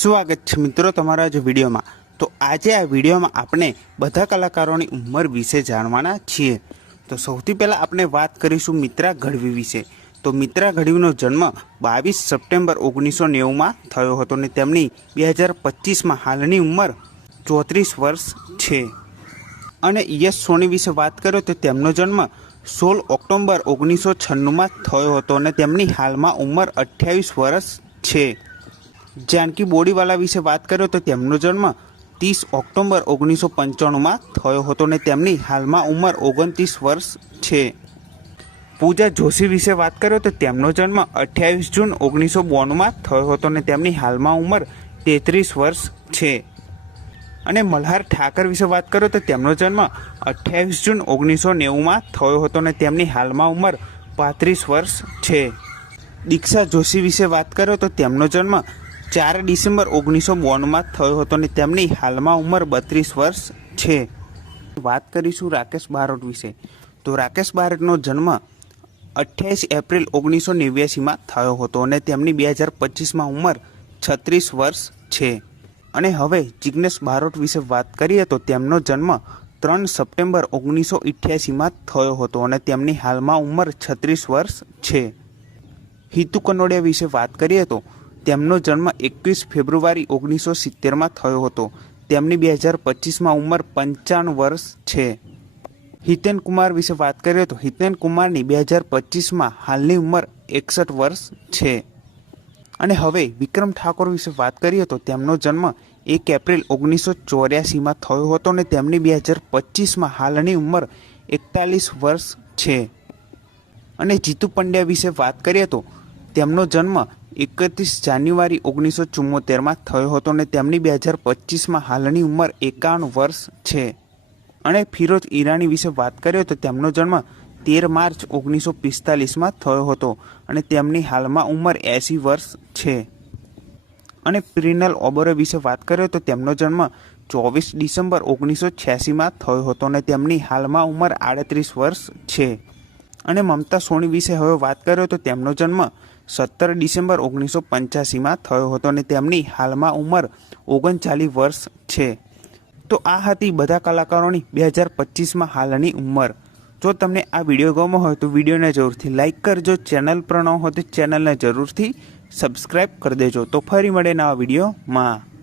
સ્વાગત છે મિત્રો તમારા જ વિડીયોમાં। તો આજે આ વિડીયોમાં આપણે બધા કલાકારોની ઉંમર વિશે જાણવાના છીએ। તો સૌથી પહેલાં આપણે વાત કરીશું મિત્રા ગઢવી વિશે। તો મિત્રા ગઢવીનો જન્મ 22 સપ્ટેમ્બર 1990માં થયો હતો અને તેમની 2025માં હાલની ઉંમર 34 વર્ષ છે। અને યશ સોની વિશે વાત કરીએ તો તેમનો જન્મ 16 ઓક્ટોબર 1996માં થયો હતો અને તેમની હાલમાં ઉંમર 28 વર્ષ છે। जानकी बोरीवाला विषे बात करो तो तेमनो जन्म 30 ऑक्टोबर 1995 थयो हतो ने तेमनी हालमां उमर 29 वर्ष छे। पूजा जोशी विषे बात करो तो तेमनो जन्म 28 जून 1992 थयो हतो ने तेमनी हालमां उमर 33 वर्ष छे। अने मल्हार ठाकर विषे बात करो तो तेमनो जन्म 28 जून 1990 थयो हतो ने तेमनी हालमां उमर 35 वर्ष छे। दीक्षा जोशी विषे बात करो तो तेमनो जन्म 4 डिसेम्बर 1992 थयो हतो ने तेमनी हालमां उमर 32 वर्ष छे। बात करीशुं राकेश बारोट विषे। तो राकेश बारोटनो जन्म 28 एप्रिल 1989 में थयो हतो अने तेमनी 2025 में उमर 36 वर्ष छे। अने हवे जिग्नेश बारोट विषे बात करीए तो तेमनो जन्म 3 सप्टेम्बर 1988 में थयो हतो अने तेमनी हालमां उमर 36 वर्ष छे। हितू कनोडिया विषे बात करीए तो तेमनो जन्म 21 फेब्रुआरी 1970 में थयो हतो। तेमनी 2025 में उमर 55 वर्ष छे। हितेन कुमार विषे बात करिए तो हितेन कुमार नी 2025 में हालनी उमर 61 वर्ष छे। अने हवे विक्रम ठाकुर विषे बात करिए तो तेमनो जन्म 1 एप्रिल 1984 में थयो हतो ने तेमनी 2025 में हालनी उमर 41 वर्ष छे। अने जीतू पंड्या विषे बात करिए तो तेमनो जन्म 31 जान्युआरी 1974 में थयो हतो ने तेमनी 2025 में हालनी उमर 51 वर्ष छे। अने फिरोज ईरानी विषे बात करिए तो तेमनो जन्म 13 मार्च 1945 में थयो हतो अने तेमनी हालमां उमर 80 वर्ष छे। अने प्रिनल ओबेरॉय विषे बात करिए तो तेमनो जन्म 24 डिसेम्बर 1986 में थयो हतो अने तेमनी हालमां उमर 38 वर्ष छे। अने ममता सोनी विषे हवे बात करिए तो तेमनो जन्म 17 डिसेम्बर 1985 में थयो हतो अने तेमनी हालमां उमर 39 वर्ष छे। तो आ हती बधा कलाकारोनी 2025 में हालनी उमर। जो तमने आ विडियो गम्यो होय तो विडियोने जरूरथी लाइक करजो। चेनल पर न हो तो चेनलने जरूरथी सब्सक्राइब कर देजो। तो फरी मळे नवा विडियो में।